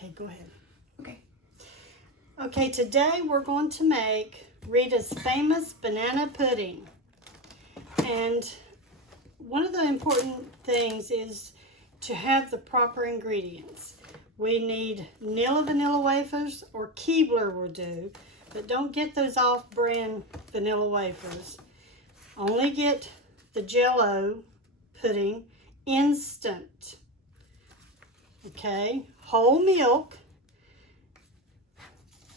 Okay, go ahead. Okay. Okay, today we're going to make Rita's famous banana pudding. And one of the important things is to have the proper ingredients. We need Nilla vanilla wafers, or Keebler will do, but don't get those off-brand vanilla wafers. Only get the Jell-O pudding instant. Okay, whole milk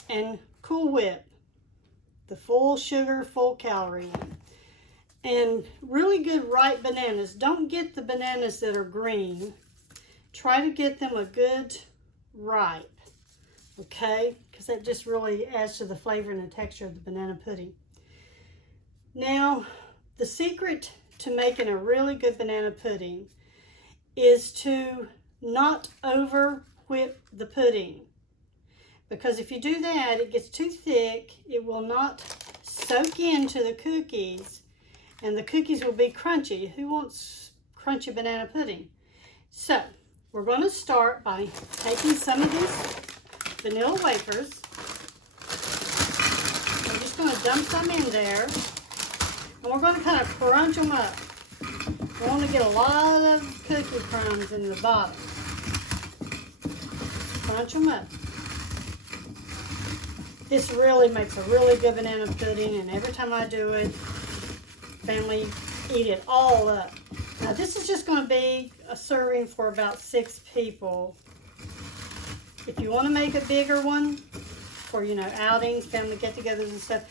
and Cool Whip, the full sugar, full calorie one. And really good ripe bananas. Don't get the bananas that are green. Try to get them a good ripe, okay? Because that just really adds to the flavor and the texture of the banana pudding. Now, the secret to making a really good banana pudding is to not over whip the pudding. Because if you do that, it gets too thick, it will not soak into the cookies, and the cookies will be crunchy. Who wants crunchy banana pudding? So, we're going to start by taking some of these vanilla wafers. I'm just going to dump some in there, and we're going to kind of crunch them up. We want to get a lot of cookie crumbs in the bottom. Crunch them up. This really makes a really good banana pudding, and every time I do it, family eat it all up. Now this is just going to be a serving for about 6 people. If you want to make a bigger one for, you know, outings, family get-togethers and stuff,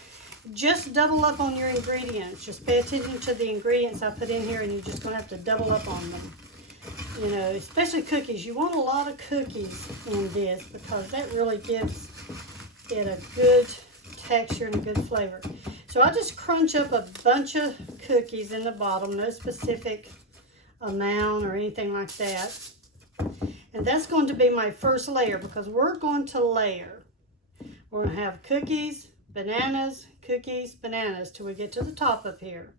just double up on your ingredients. Just pay attention to the ingredients I put in here, and you're just going to have to double up on them. You know, especially cookies. You want a lot of cookies in this because that really gives it a good texture and a good flavor. So I just crunch up a bunch of cookies in the bottom, no specific amount or anything like that. And that's going to be my first layer, because we're going to layer. We're going to have cookies, bananas, till we get to the top up here.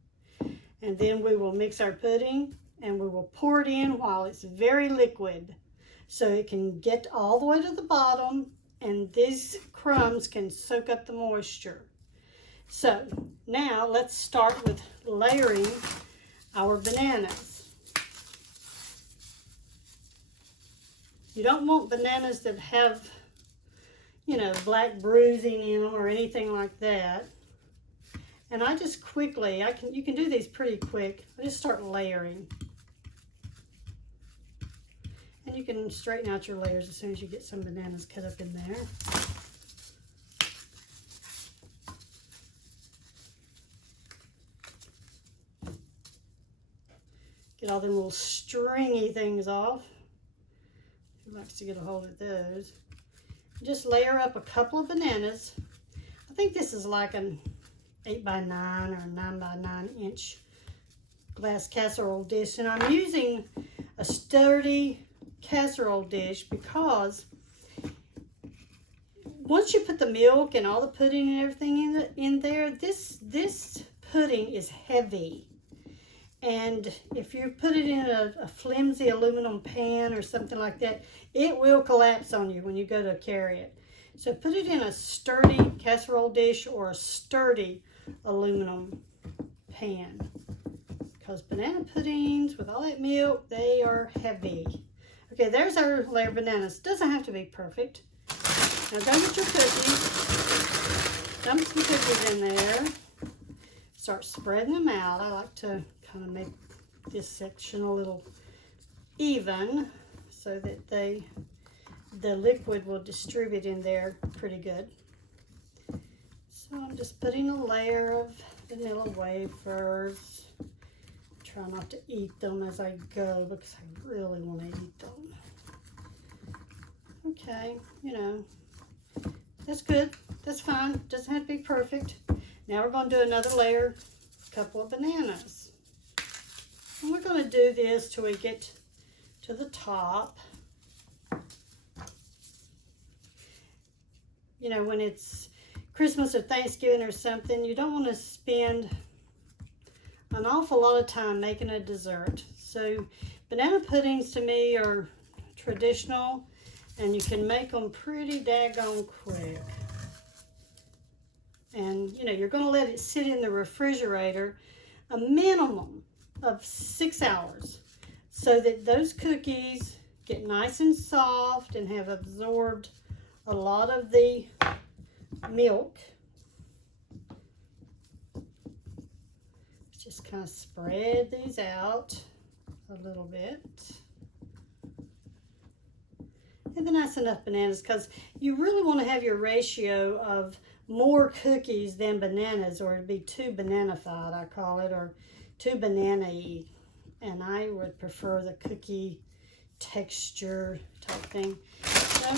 And then we will mix our pudding, and we will pour it in while it's very liquid, so it can get all the way to the bottom, and these crumbs can soak up the moisture. So now let's start with layering our bananas. You don't want bananas that have, you know, black bruising in them or anything like that. And I just quickly, you can do these pretty quick. I just start layering. And you can straighten out your layers as soon as you get some bananas cut up in there. Get all them little stringy things off. Who likes to get a hold of those? Just layer up a couple of bananas. I think this is like an 8x9 or 9x9 inch glass casserole dish, and I'm using a sturdy casserole dish because once you put the milk and all the pudding and everything in there, this pudding is heavy. And if you put it in a flimsy aluminum pan or something like that, it will collapse on you when you go to carry it. So put it in a sturdy casserole dish or a sturdy aluminum pan, because banana puddings with all that milk, they are heavy. Okay, there's our layer of bananas. Doesn't have to be perfect. Now go get your cookies. Dump some cookies in there. Start spreading them out. I like to kind of make this section a little even so that the liquid will distribute in there pretty good. So I'm just putting a layer of vanilla wafers. Try not to eat them as I go because I really want to eat them. Okay, you know, that's good. That's fine. Doesn't have to be perfect. Now we're going to do another layer, a couple of bananas. And we're going to do this till we get to the top. You know, when it's Christmas or Thanksgiving or something, you don't want to spend an awful lot of time making a dessert. So banana puddings to me are traditional. And you can make them pretty daggone quick. And you know, you're going to let it sit in the refrigerator a minimum of 6 hours so that those cookies get nice and soft and have absorbed a lot of the milk. Just kind of spread these out a little bit. And then that's enough bananas, because you really want to have your ratio of more cookies than bananas, or it'd be too bananified, I call it, or too banana-y. And I would prefer the cookie texture type thing. So,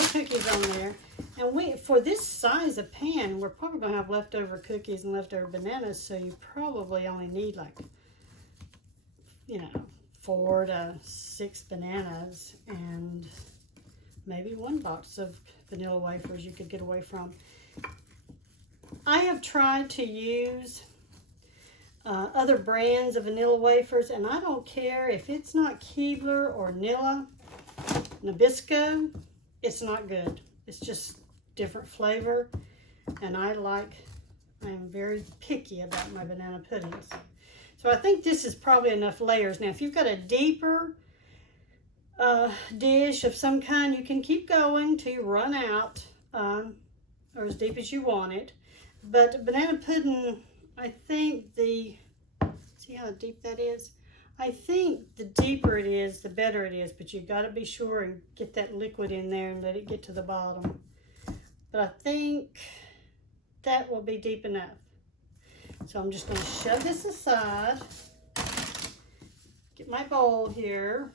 more cookies on there. And for this size of pan, we're probably going to have leftover cookies and leftover bananas, so you probably only need like, you know, 4 to 6 bananas and maybe 1 box of vanilla wafers you could get away from. I have tried to use other brands of vanilla wafers, and I don't care if it's not Keebler or Nabisco, it's not good. It's just different flavor, and I am very picky about my banana puddings. So I think this is probably enough layers. Now, if you've got a deeper dish of some kind, you can keep going till you run out, or as deep as you want it. But banana pudding, I think see how deep that is? I think the deeper it is, the better it is, but you got to be sure and get that liquid in there and let it get to the bottom. But I think that will be deep enough. So I'm just going to shove this aside, get my bowl here.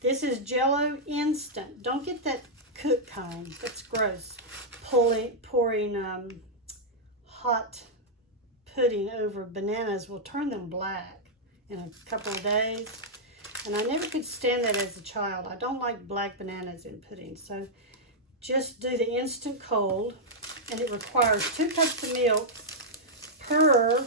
This is Jell-O Instant. Don't get that cook kind. That's gross. Pouring hot pudding over bananas will turn them black in a couple of days. And I never could stand that as a child. I don't like black bananas in pudding. So just do the instant cold. And it requires 2 cups of milk per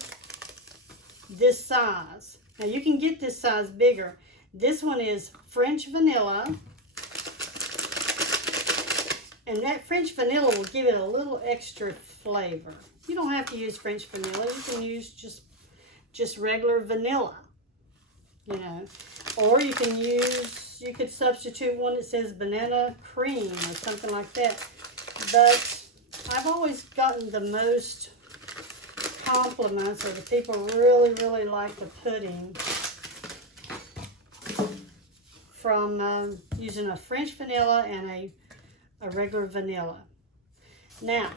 this size. Now you can get this size bigger. This one is French vanilla. And that French vanilla will give it a little extra flavor. You don't have to use French vanilla. You can use just regular vanilla, you know. Or you could substitute one that says banana cream or something like that. But I've always gotten the most compliments, or the people really, really like the pudding from using a French vanilla and a regular vanilla. Now,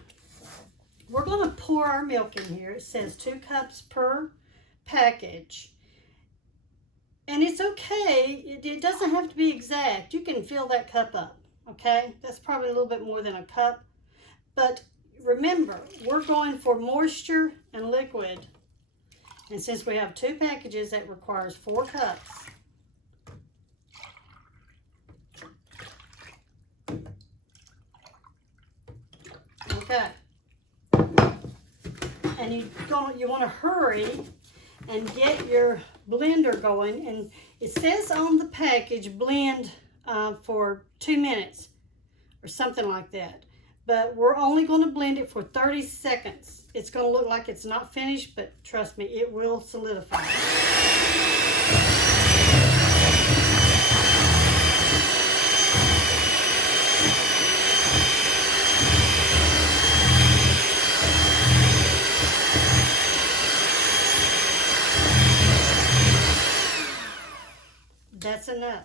we're going to pour our milk in here. It says 2 cups per package. And it's okay. It doesn't have to be exact. You can fill that cup up, okay? That's probably a little bit more than a cup. But remember, we're going for moisture and liquid. And since we have 2 packages, that requires 4 cups. Okay. And you want to hurry and get your blender going. And it says on the package, blend for 2 minutes or something like that. But we're only going to blend it for 30 seconds. It's going to look like it's not finished, but trust me, it will solidify. That's enough.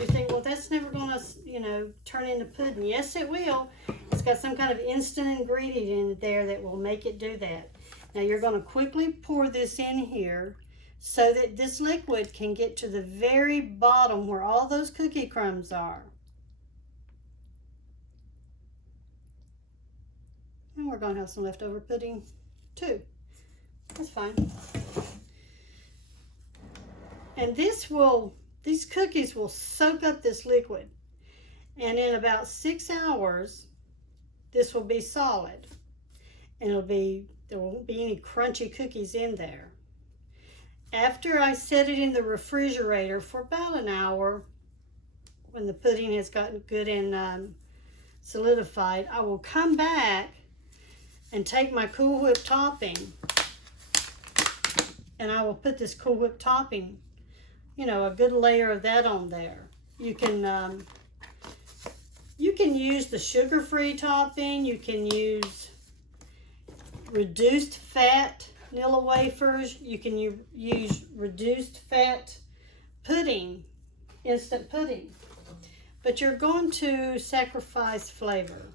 You think, well, that's never going to, you know, turn into pudding. Yes, it will. It's got some kind of instant ingredient in there that will make it do that. Now, you're going to quickly pour this in here so that this liquid can get to the very bottom where all those cookie crumbs are. And we're going to have some leftover pudding, too. That's fine. And these cookies will soak up this liquid, and in about 6 hours this will be solid, and there won't be any crunchy cookies in there. After I set it in the refrigerator for about an hour, when the pudding has gotten good and solidified, I will come back and take my Cool Whip topping, and I will put this Cool Whip topping, you know, a good layer of that on there. You can use the sugar-free topping. You can use reduced fat Nilla wafers. You can use reduced fat pudding, instant pudding. But you're going to sacrifice flavor.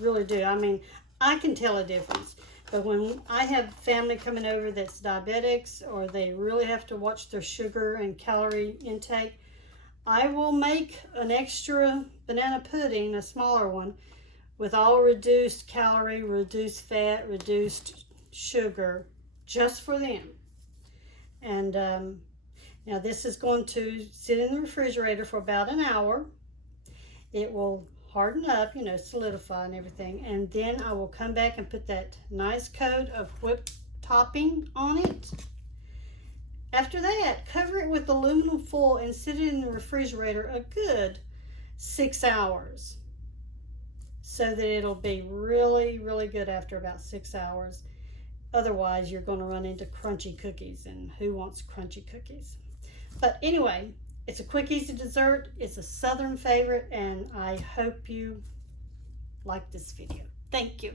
Really do. I mean, I can tell a difference. But when I have family coming over that's diabetics, or they really have to watch their sugar and calorie intake, I will make an extra banana pudding, a smaller one, with all reduced calorie, reduced fat, reduced sugar, just for them. And now this is going to sit in the refrigerator for about an hour. It will harden up, you know, solidify and everything. And then I will come back and put that nice coat of whipped topping on it. After that, cover it with aluminum foil and sit it in the refrigerator a good 6 hours, so that it'll be really, really good after about 6 hours. Otherwise, you're going to run into crunchy cookies, and who wants crunchy cookies? But anyway, it's a quick, easy dessert. It's a Southern favorite, and I hope you like this video. Thank you.